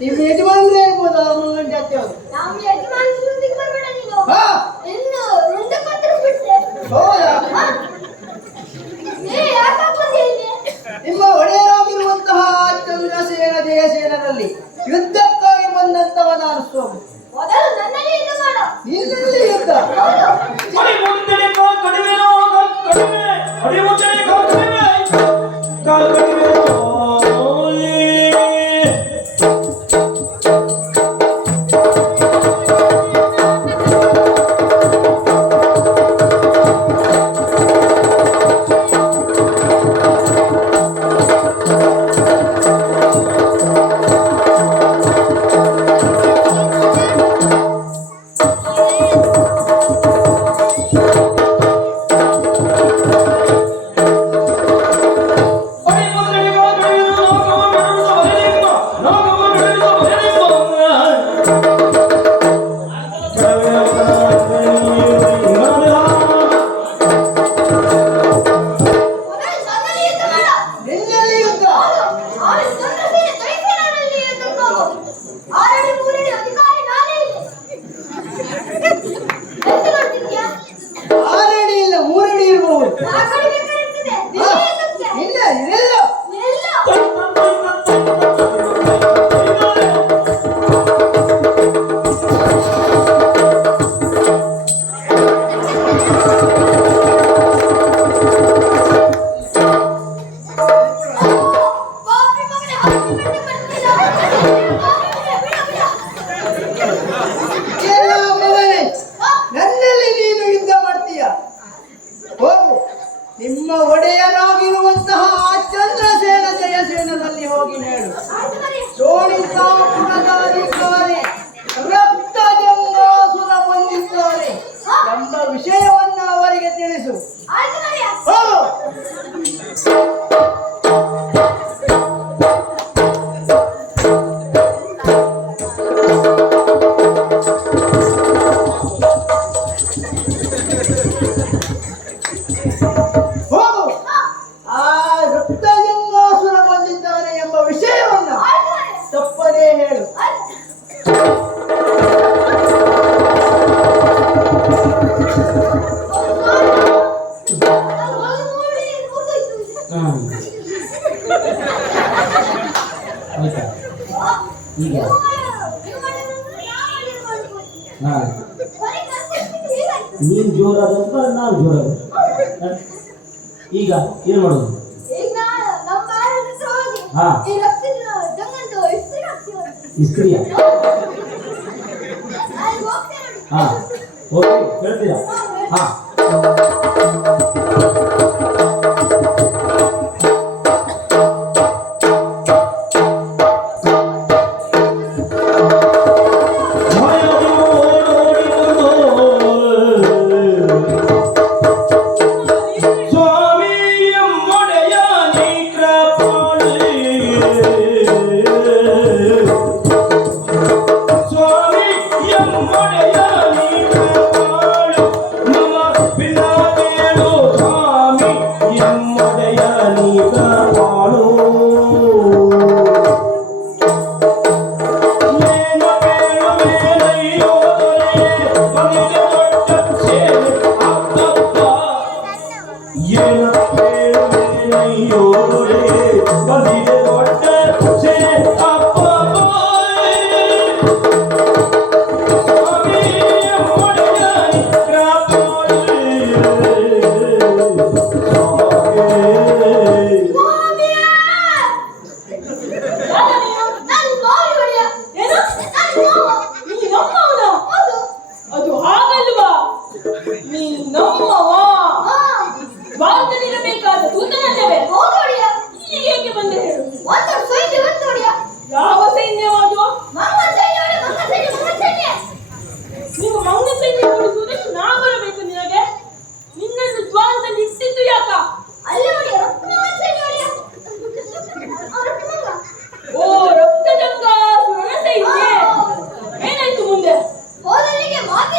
ನೀವು ಯಜಮಾನ್ರೆ ಇರ್ಬೋದು ಅವನ ಜೊತೆ ನಾವು ಯಜಮಾನ್ರಿಗೆ ಬರಬೇಡ ನೀನು ಇನ್ನು ರುಂಡ ಪತ್ರ ಬಿಟ್ಟೆ ಹೌದಾ ಏ ಯಾಕೆ ಬಂದೆ ಇಲ್ಲಿ ನಿಮ್ಮ ಒಡೆಯರಾಗಿರುವಂತಹ ಚಂದ್ರಸೇನ ಜಯಸೇನರಲ್ಲಿ ಯುದ್ಧಕ್ಕಾಗಿ ಬಂದಂತವ ನಾನು ಸ್ವಾಮಿ ಮೊದಲು ನನ್ನಲ್ಲಿ ಯುದ್ಧ ಮಾಡು ನಿನ್ನಲ್ಲಿ ಯುದ್ಧ ಅಡಿ ಮುಂದೆ ಕಡಿಮೆ ಅಡಿ ಮುಂದೆ ಕಡಿಮೆ ನಿಮ್ಮ ಒಡೆಯರಾಗಿರುವಂತಹ ಚಂದ್ರಸೇನ ಜಯಸೇನರಲ್ಲಿ ಹೋಗಿ ಹೇಳು ಶೋಣಿತಾಪುರದಾಧಿಕಾರಿ ರಕ್ತಜಂಗಾಸುರ ಬಂದಿದ್ದಾರೆ ಎಂಬ ವಿಷಯವನ್ನ ಅವರಿಗೆ ತಿಳಿಸು. ತಪ್ಪದೇ ಹೇಳು. ನೀನ್ ಜೋರಾದಂತ ನಾನು ಜೋರಾದ ಈಗ ಏನ್ ಮಾಡೋದು? ಇಸ್ತ್ರಿಯ ಹಾ ಓಕೆ ಹೇಳ್ತೀರಾ? ಹಾ Mama, ಅದು ಹಾಗಲ್ವಾ? ನೀ ನಮ್ಮವ ಭಾರತದಲ್ಲಿರಬೇಕಾದ ದೂತನಲ್ಲವೇ? ಇಲ್ಲಿ ಏಕೆ ಬಂದೆ ಹೇಳು? ಯಾವ ಸೈನ್ಯವಾದು? ನೀವು ಮಂಗ ಸೈನ್ಯ ಓಡಿಸುವುದಕ್ಕೆ ನಾ ಬರಬೇಕು ನಿನಗೆ? ನಿನ್ನನ್ನು ದ್ವಾರದಲ್ಲಿ ಇಟ್ಟಿದ್ದು ಯಾಕ? ಓ ರಕ್ತಗಂಗಾಸುರನ ಸೈನ್ಯ. ಏನಾಯ್ತು ಮುಂದೆ? ಹೋದಲ್ಲಿಗೆ ಮಾತೆ